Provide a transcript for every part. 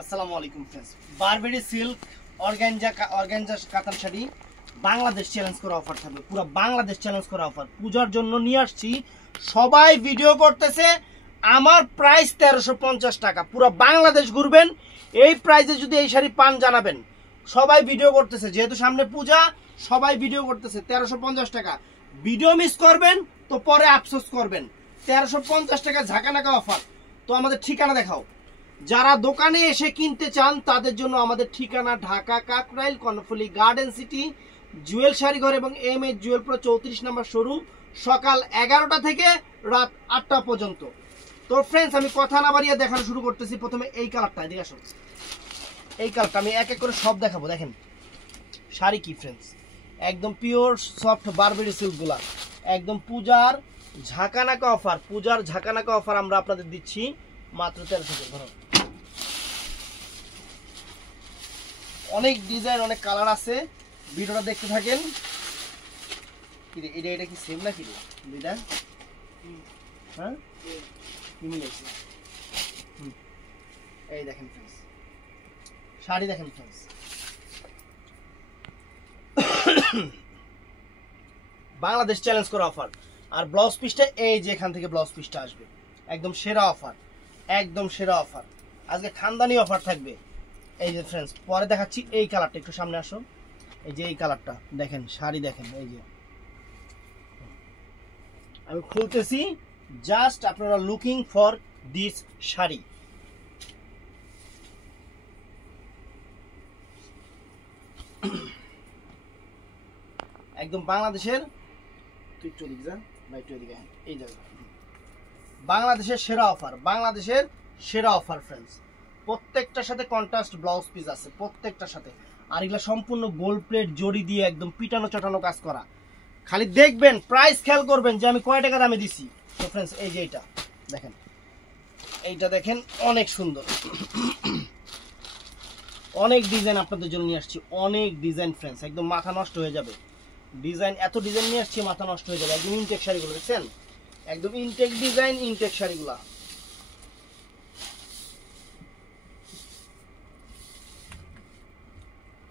আসসালামু আলাইকুম friends Burberry silk organza কাতান শাড়ি বাংলাদেশ চ্যালেঞ্জ করা অফার থাকবে পুরো বাংলাদেশ চ্যালেঞ্জ করা অফার পূজার জন্য নিয়ে আসছি সবাই ভিডিও করতেছে আমার প্রাইস 1350 টাকা পুরো বাংলাদেশ ঘুরবেন এই প্রাইসে যদি এই শাড়ি পান জানাবেন সবাই ভিডিও করতেছে যেহেতু সামনে পূজা সবাই ভিডিও করতেছে 1350 টাকা ভিডিও মিস করবেন তো পরে আফসোস করবেন 1350 টাকা ঝাঁকানাকা অফার তো আমাদের ঠিকানা দেখাও যারা দোকানে এসে কিনতে চান তাদের জন্য আমাদের ঠিকানা ঢাকা কাকরাইল কর্ণফুলী গার্ডেন সিটি জুয়েল শাড়িঘর এবং M A Jewel pro 34 number showroom সকাল 11টা থেকে রাত 8টা পর্যন্ত। তো ফ্রেন্ডস আমি কথা না বাড়িয়ে দেখানো শুরু করতেছি। প্রথমে এই কালারটা এদিকে আসো, এই কালারটা আমি এক এক করে সব দেখাবো। দেখেন শাড়ি কি ফ্রেন্ডস, একদম পিওর সফট বারবেরি সিল্কগুলা, একদম পূজার ঝাঁকানাকা অফার, পূজার ঝাঁকানাকা অফার আমরা আপনাদের দিচ্ছি মাত্র 1300 টাকা। ধরো অনেক ডিজাইন অনেক কালার আছে, ভিডিওটা দেখতে থাকেন। এটা কি সেম নাকি রে দুইটা? হ্যাঁ কি মিলেছে? এই দেখেন ফ্রেন্ডস শাড়ি দেখেন ফ্রেন্ডস, বাংলাদেশ চ্যালেঞ্জ করা অফার। আর ব্লাউজ পিসটা এই যে এখান থেকে ব্লাউজ পিসটা আসবে, একদম সেরা অফার, একদম সেরা অফার। আজকে খানদানি অফার থাকবে। এই যে ফ্রেন্ডস পরে দেখাচ্ছি এই কালারটা, একটু সামনে আসো। এই যে এই কালারটা দেখেন, শাড়ি দেখেন, এই যে আমি খুলতেছি, জাস্ট আপনারা লুকিং ফর দিস শাড়ি। একদম বাংলাদেশের, তুই একটু এদিকে যা বা একটু এদিকে, এই জায়গা বাংলাদেশের সেরা অফার, বাংলাদেশের সেরা অফার ফ্রেন্ডস। প্রত্যেকটার সাথে কন্ট্রাস্ট ব্লাউজ পিস আছে, প্রত্যেকটার সাথে। আর এগুলো সম্পূর্ণ গোল্ড প্লেট জড়ি দিয়ে একদম পিটানো চটানো কাজ করা। খালি দেখবেন, প্রাইস খেয়াল করবেন যে আমি কয় টাকা দামে দিছি। তো ফ্রেন্ডস এই যে এইটা দেখেন, এইটা দেখেন অনেক সুন্দর, অনেক ডিজাইন আপনাদের জন্য নিয়ে আসছি, অনেক ডিজাইন ফ্রেন্ডস, একদম মাথা নষ্ট হয়ে যাবে। ডিজাইন এত ডিজাইন নিয়ে আসছি মাথা নষ্ট হয়ে যাবে। একদম ইনটেক শাড়িগুলো দেখছেন, একদম ইনটেক ডিজাইন, ইনটেক শাড়িগুলা।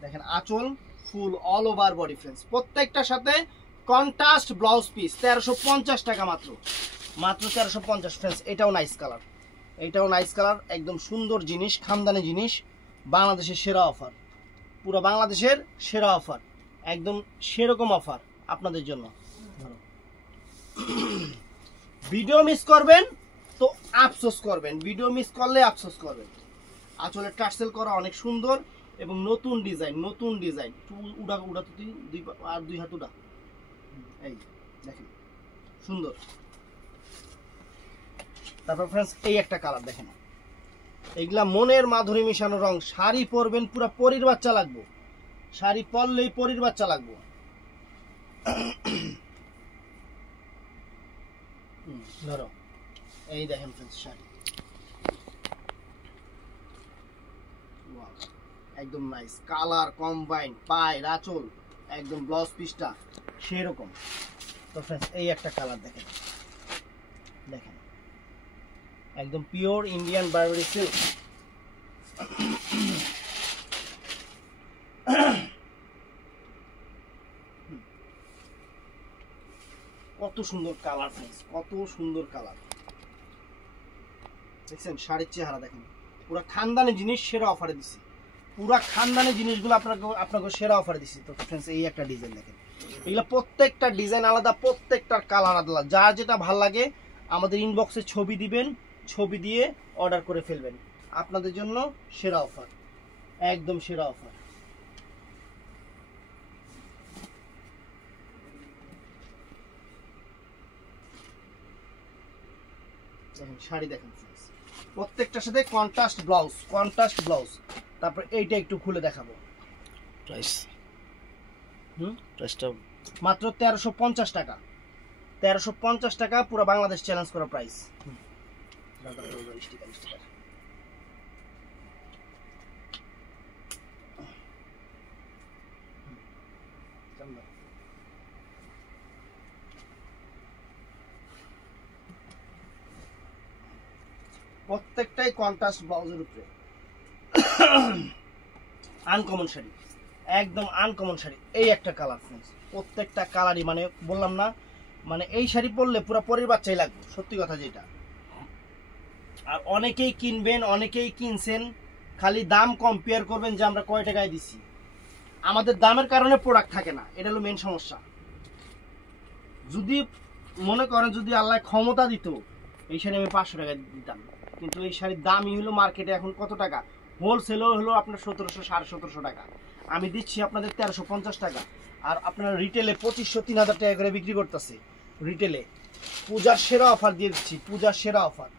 দেখেন আঁচল ফুল অল ওভার বডি ফ্রেন্ডস, প্রত্যেকটার সাথে কন্ট্রাস্ট ব্লাউজ পিস 1350 টাকা মাত্র, মাত্র 1350 ফ্রেন্ডস। এটাও নাইস কালার, এটাও নাইস কালার, একদম সুন্দর জিনিস, খামদানি জিনিস, বাংলাদেশের সেরা অফার, পুরো বাংলাদেশের সেরা অফার, একদম সেরকম অফার আপনাদের জন্য। ভিডিও মিস করবেন তো আফসোস করবেন, ভিডিও মিস করলে আফসোস করবেন। আঁচলের টার্সেল করা অনেক সুন্দর এবং নতুন ডিজাইন, নতুন ডিজাইন। উড়া উড়া তো দুই হাত উড়া, এই দেখেন সুন্দর। তারপর ফ্রেন্ডস এই একটা কালার দেখেন, এগুলা মনের মাধুরী মিশানো রং। শাড়ি পরবেন পুরো পরীর বাচ্চা লাগবো, শাড়ি পরলেই পরীর বাচ্চা লাগবো। ধরো এই দেখেন ফ্রেন্ডস শাড়ি, একদম নাইস কালার কম্বাইন, পায় আঁচল, একদম ব্লাউজ পিসটা সেরকম। তো ফ্রেন্ডস এই একটা কালার দেখেন, দেখেন একদম পিওর ইন্ডিয়ান বারবেরি সিল্ক। কত সুন্দর কালার ফ্রেন্ডস, কত সুন্দর কালার দেখছেন। শাড়ির চেহারা দেখেন, পুরো খানদানি জিনিস সেরা অফারে দিছি, পুরো খানদানি জিনিসগুলো আপনাকে সেরা অফারে দিছি। তো ফ্রেন্ডস এই একটা ডিজাইন দেখেন, এগুলো প্রত্যেকটা ডিজাইন আলাদা, প্রত্যেকটার কালার আলাদা। যার যেটা ভাল লাগে আমাদের ইনবক্সে ছবি দিবেন, ছবি দিয়ে অর্ডার করে ফেলবেন। আপনাদের জন্য সেরা অফার, একদম সেরা অফার। দেখেন শাড়ি দেখেন ফ্রেন্ডস, প্রত্যেকটার সাথে কন্ট্রাস্ট ব্লাউজ, কন্ট্রাস্ট ব্লাউজ। তারপর এইটা একটু খুলে দেখাবো। প্রাইস প্রাইসটা মাত্র 1350 টাকা, 1350 টাকা পুরো বাংলাদেশ চ্যালেঞ্জ করা প্রাইস। প্রত্যেকটাই কন্ট্রাস্ট ব্লাউজের উপরে, আনকমন শাড়ি, একদম আনকমন শাড়ি। এই একটা কালার ফ্রেন্ডস, প্রত্যেকটা কালারই মানে বললাম না, মানে এই শাড়ি পরলে পুরো পরের বাচ্চাই লাগবে, সত্যি কথা যেটা। আর অনেকেই কিনবেন, অনেকেই কিনছেন, খালি দাম কম্পেয়ার করবেন যে আমরা কয় টাকায় দিছি। আমাদের দামের কারণে প্রোডাক্ট থাকে না, এটা হলো মেন সমস্যা। যদি মনে করেন যদি আল্লাহ ক্ষমতা দিত, এই শাড়ি আমি 500 টাকা দিতাম, কিন্তু এই শাড়ির দামই হলো মার্কেটে এখন কত টাকা, হোলসেলও হলো আপনার 1700 1750 টাকা, আমি দিচ্ছি আপনাদের 1350 টাকা। আর আপনার রিটেলে 2500 3000 টাকা করে বিক্রি করতেছে রিটেলে। পূজার সেরা অফার দিয়ে দিচ্ছি, পূজার সেরা অফার,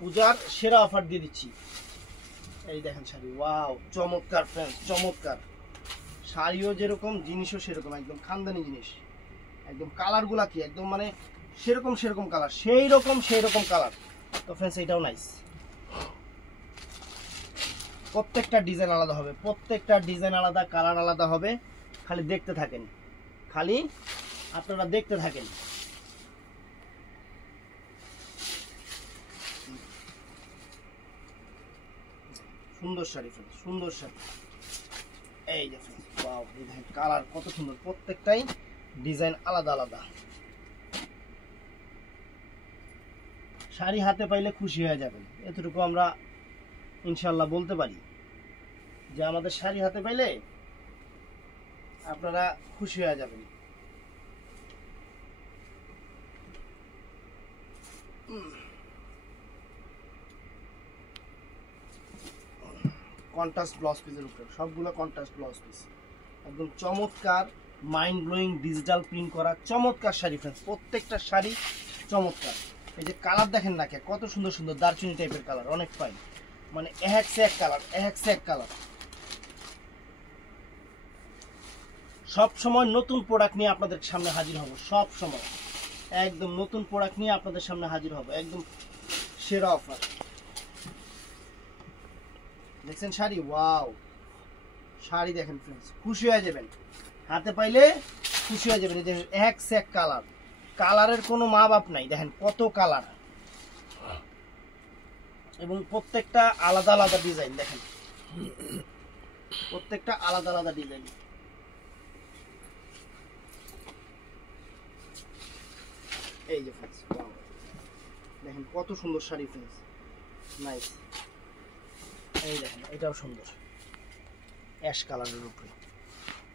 পূজার সেরা অফার দিয়ে দিচ্ছি। এই দেখেন শাড়ি, ওয়াও চমৎকার ফ্রেন্ডস, চমৎকার শাড়িও যেরকম জিনিসও সেরকম, একদম খানদানি জিনিস। একদম কালারগুলা কি একদম মানে সেরকম সেরকম কালার, সেই রকম কালার। তো ফ্রেন্ডস এটাও নাইস, প্রত্যেকটা ডিজাইন আলাদা হবে, প্রত্যেকটা ডিজাইন আলাদা, কালার আলাদা হবে। খালি দেখতে থাকেন, খালি আপনারা দেখতে থাকেন। সুন্দর শাড়ি ফ্রেন্ডস, সুন্দর শাড়ি। এই যে ফ্রেন্ডস, ওয়াও এই দেখেন কালার কত সুন্দর, প্রত্যেকটাই ডিজাইন আলাদা আলাদা। শাড়ি হাতে পাইলে খুশি হয়ে যাবেন, এতটুকু আমরা ইনশাল্লাহ বলতে পারি যে আমাদের শাড়ি হাতে পাইলে আপনারা খুশি হয়ে যাবেন। কন্ট্রাস্ট ব্লাউজ পিসের উপরে, সবগুলো কন্ট্রাস্ট ব্লাউজ পিস, একদম চমৎকার মাইন্ড ব্লোয়িং ডিজিটাল প্রিন্ট করা চমৎকার শাড়ি ফ্রেন্ডস, প্রত্যেকটা শাড়ি চমৎকার। এই যে কালার দেখেন না কত সুন্দর সুন্দর দারচিনি টাইপের কালার, অনেক ফাইন, মানে এক সে এক কালার, এক সে এক কালার। সব সময় নতুন প্রোডাক্ট নিয়ে আপনাদের সামনে হাজির হব, সব সময় একদম নতুন প্রোডাক্ট নিয়ে আপনাদের সামনে হাজির হব, একদম সেরা অফার। দেখছেন শাড়ি, ওয়াও শাড়ি দেখেন ফ্রেন্ডস, খুশি হয়ে যাবেন, হাতে পাইলে খুশি হয়ে যাবেন। এই যে এক সে এক কালার, কালারের কোনো মা বাপ নাই, দেখেন কত কালার, এবং প্রত্যেকটা আলাদা আলাদা ডিজাইন, দেখেন প্রত্যেকটা আলাদা আলাদা ডিজাইন। এই যে ফ্রেন্ডস, ওয়াও দেখেন কত সুন্দর শাড়ি ফ্রেন্ডস, নাইস। এই দেখেন এটাও সুন্দর, অ্যাশ কালারের উপরে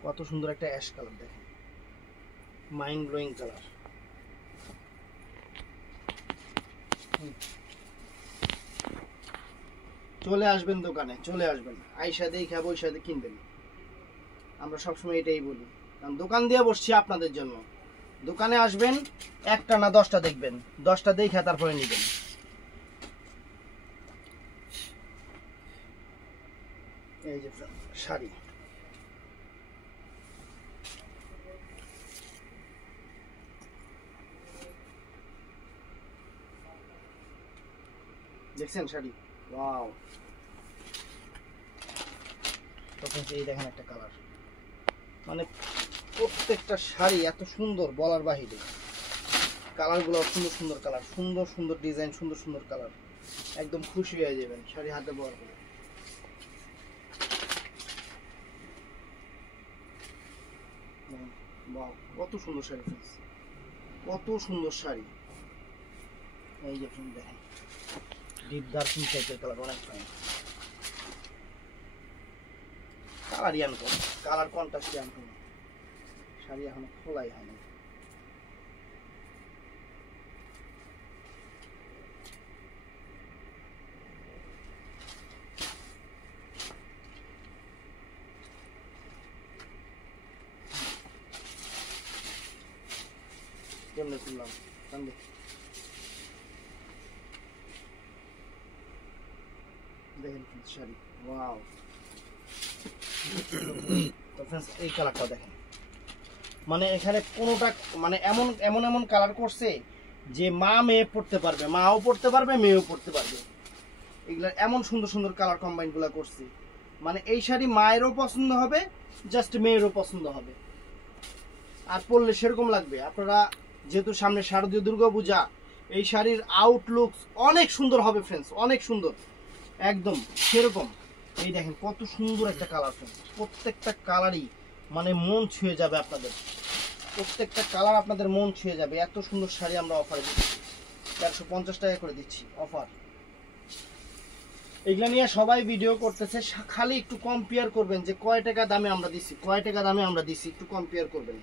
কত সুন্দর একটা অ্যাশ কালার, দেখেন মাইন্ড ব্লোয়িং কালার। চলে আসবেন দোকানে, চলে আসবেন, আইসা দেখে বইসা কিনবেন। আমরা সবসময় এটাই বলি, কারণ দোকান দিয়ে বসছি আপনাদের জন্য। দোকানে আসবেন, একটা না 10টা দেখবেন, 10টা দেখে তারপরে নেবেন। এই যে শাড়ি, দেখছেন শাড়ি, ওয়াও। তখন এই দেখেন একটা কালার, মানে প্রত্যেকটা শাড়ি এত সুন্দর বলার বাহিরে, কালারগুলো সুন্দর সুন্দর কালার, সুন্দর সুন্দর ডিজাইন, সুন্দর সুন্দর কালার, একদম খুশি হয়ে যাবেন শাড়ি হাতে পাওয়ার পরে। বাহ কত সুন্দর শাড়ি ফ্রেন্ডস, কত সুন্দর শাড়ি। এই যে ফ্রেন্ড দেখেন ডিপ দারচিনি টাইপের কালার, অনেক ফাইন কালার, ইয়ান করুন কালার কন্ট্রাস্ট ইয়ান করুন। শাড়ি এখনো খোলাই হয়নি, কেমনে তুললাম কান্দে। দেখেন শাড়ি, ওয়াও। তো फ्रेंड्स এই কালারটা দেখেন, মানে এখানে কোনোটা মানে এমন এমন এমন কালার করছে যে মা মেয়ে পড়তে পারবে, মাও পড়তে পারবে, মেয়েও পড়তে পারবে। এগুলা এমন সুন্দর সুন্দর কালার কম্বাইনগুলো করছে, মানে এই শাড়ি মায়েরও পছন্দ হবে, জাস্ট মেয়েরও পছন্দ হবে, আর পরলে সেরকম লাগবে। আপনারা যেহেতু সামনে শারদীয় দুর্গাপূজা, এই শাড়ির আউটলুক অনেক সুন্দর হবে ফ্রেন্ডস, অনেক সুন্দর, একদম সেরকম। এই দেখেন কত সুন্দর একটা কালার ফ্রেন্ডস, প্রত্যেকটা কালারই মানে মন ছুঁয়ে যাবে আপনাদের, প্রত্যেকটা কালার আপনাদের মন ছুঁয়ে যাবে। এত সুন্দর শাড়ি আমরা অফারে দিচ্ছি, 150 টাকা করে দিচ্ছি অফার। এগুলা নিয়ে সবাই ভিডিও করতেছে, খালি একটু কম্পেয়ার করবেন যে কয় টাকা দামে আমরা দিচ্ছি, কয় টাকা দামে আমরা দিচ্ছি, একটু কম্পেয়ার করবেন।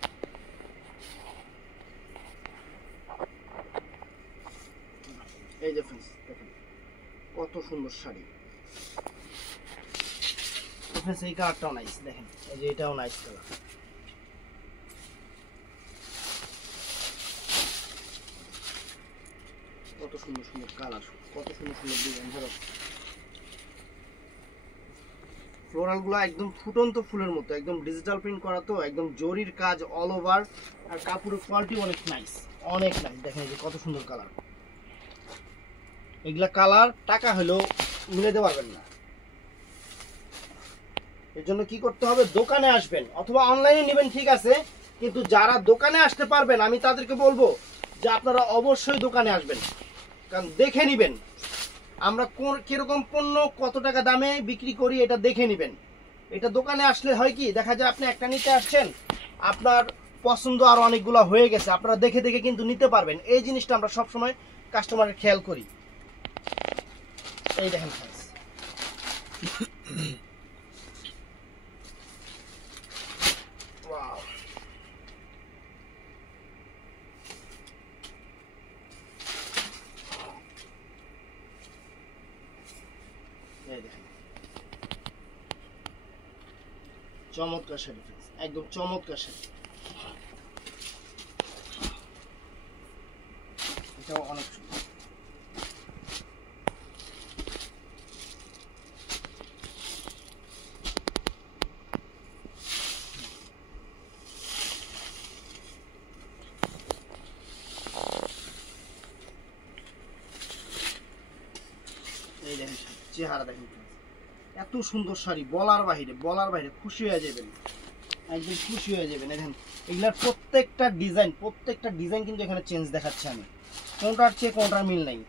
এই যে ফ্রেন্ডস দেখেন কত সুন্দর শাড়ি। ফ্রেন্ডস এই কালারটাও নাইস, দেখেন এই যে এটাও নাইস কালার। কত সুন্দর সুন্দর কালার, কত সুন্দর সুন্দর ডিজাইন। ধরো ফ্লোরালগুলো একদম ফুটন্ত ফুলের মতো, একদম ডিজিটাল প্রিন্ট করা, তো একদম জরির কাজ অল ওভার, আর কাপড়ের কোয়ালিটি অনেক নাইস, অনেক নাইস। দেখেন যে কত সুন্দর কালার, এগুলা কালার টাকা হলেও মিলাতে পারবেন না। এর জন্য কি করতে হবে, দোকানে আসবেন অথবা অনলাইনে নেবেন ঠিক আছে, কিন্তু যারা দোকানে আসতে পারবেন আমি তাদেরকে বলবো যে আপনারা অবশ্যই দোকানে আসবেন, কারণ দেখে নেবেন আমরা কিরকম পণ্য কত টাকা দামে বিক্রি করি এটা দেখে নেবেন। এটা দোকানে আসলে হয় কি, দেখা যায় আপনি একটা নিতে আসছেন, আপনার পছন্দ আর অনেকগুলো হয়ে গেছে, আপনারা দেখে দেখে কিন্তু নিতে পারবেন। এই জিনিসটা আমরা সবসময় কাস্টমারের খেয়াল করি। এই দেখেন চমৎকার শাড়ি, একদম চমৎকার শাড়ি, এটাও অনেক সুন্দর। এই দেখেন চেহারা দেখেন, এত সুন্দর শাড়ি, বলার বাহিরে, বলার বাহিরে, খুশি হয়ে যাবেন, একদম খুশি হয়ে যাবেন। দেখেন এগুলার প্রত্যেকটা ডিজাইন কিন্তু এখানে চেঞ্জ দেখাচ্ছে, আমি কোনটার চেয়ে কোনটার মিল নাই।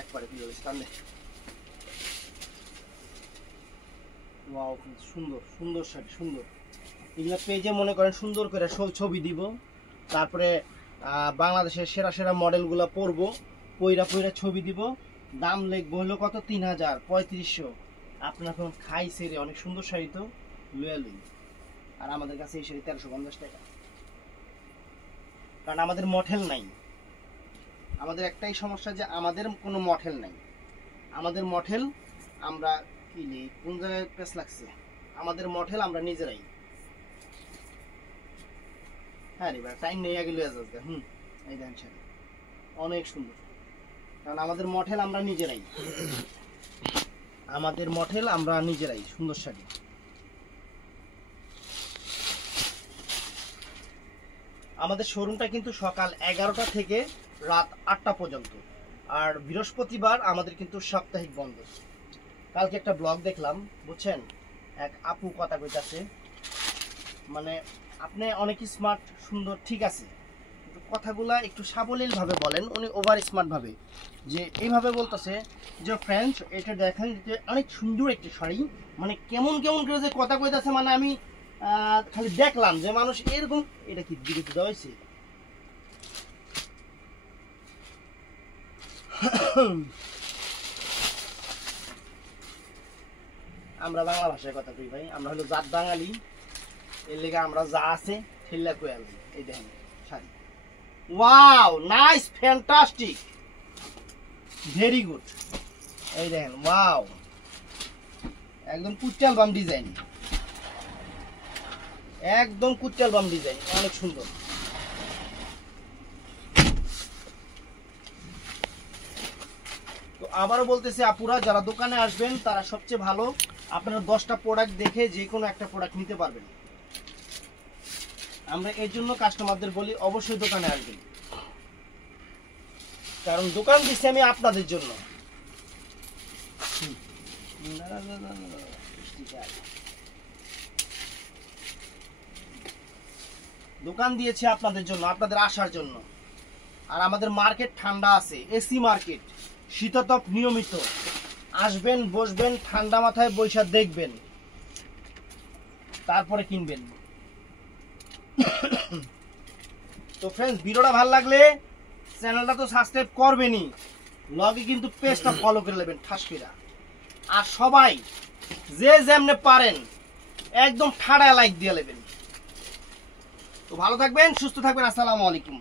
একবারে সামনে ওয়াও, সুন্দর সুন্দর শাড়ি, সুন্দর। এগুলো পেজে মনে করেন সুন্দর করে ছবি দিব, তারপরে বাংলাদেশের সেরা সেরা মডেলগুলো পরবো, পইরা ছবি দিব, দাম লিখবো হলো কত, 3000 3500। আপনার এখন খাই সেরে অনেক সুন্দর শাড়ি তো লুয়া লুই, আর আমাদের কাছে এই শাড়ি 1350 টাকা, কারণ আমাদের মডেল নাই। আমাদের একটাই সমস্যা যে আমাদের কোনো মডেল নাই, আমাদের মডেল আমরা কি নেই, কোন জায়গায় পেস লাগছে, আমাদের মডেল আমরা নিজেরাই। হ্যাঁ রে ভাই টাইম নেই আগে লয়ে যাচ্ছে। এই দেখেন শাড়ি অনেক সুন্দর, কারণ আমাদের মডেল আমরা নিজেরাই, আমাদের মডেল আমরা নিজেরাই। সুন্দর শাড়ি। আমাদের শোরুমটা কিন্তু সকাল 11টা থেকে রাত 8টা পর্যন্ত, আর বৃহস্পতিবার আমাদের কিন্তু সাপ্তাহিক বন্ধ। কালকে একটা ব্লগ দেখলাম বুঝছেন, এক আপু কথা কইতাছে, মানে আপনি অনেক স্মার্ট সুন্দর ঠিক আছে, কিন্তু কথাগুলা একটু সাবলীল ভাবে বলেন। উনি ওভার স্মার্ট ভাবে যে এইভাবে বলতেছে যে ফ্রেন্ডস এটা দেখেন যে অনেক সুন্দর একটি শাড়ি, মানে কেমন কেমন করে যে কথা কইতাছে, মানে আমি খালি দেখলাম যে মানুষ এরকম। এটা কি দিকে দেওয়া হয়েছে? আমরা বাংলা ভাষায় কথা কই ভাই, আমরা হলো জাত বাঙালি, এর লেগে আমরা যা আছে ঠেল্লা কই আনছি। এই দেখেন sari, wow nice, fantastic, very good. এই দেখেন ওয়াও, একদম কুচাল বাম ডিজাইন, একদম কুচাল বাম ডিজাইন, অনেক সুন্দর। তো আবারও বলতেছি আপুরা যারা দোকানে আসবেন তারা সবচেয়ে ভালো আপনারা 10টা প্রোডাক্ট দেখে যে কোনো একটা প্রোডাক্ট নিতে পারবেন। আমরা এর জন্য কাস্টমারদের বলি অবশ্যই দোকানে আসবেন, কারণ দোকান দিচ্ছি আমি আপনাদের জন্য, দোকান দিয়েছে আপনাদের জন্য, আপনাদের আসার জন্য। আর আমাদের মার্কেট ঠান্ডা আছে, এসি মার্কেট, শীতাতপ নিয়মিত। আসবেন, বসবেন, ঠান্ডা মাথায় বৈশা দেখবেন, তারপরে কিনবেন। তো ফ্রেন্ডস, ভিডিওটা ভালো লাগলে চ্যানেলটা তো সাবস্ক্রাইব করবেনই, লগে কিন্তু পেজটা ফলো করে নেবেন ঠাসকিরা। আর সবাই যে যেমনে পারেন একদম ঠাড়া লাইক দিয়ে নেবেন। তো ভালো থাকবেন, সুস্থ থাকবেন। আসসালামু আলাইকুম।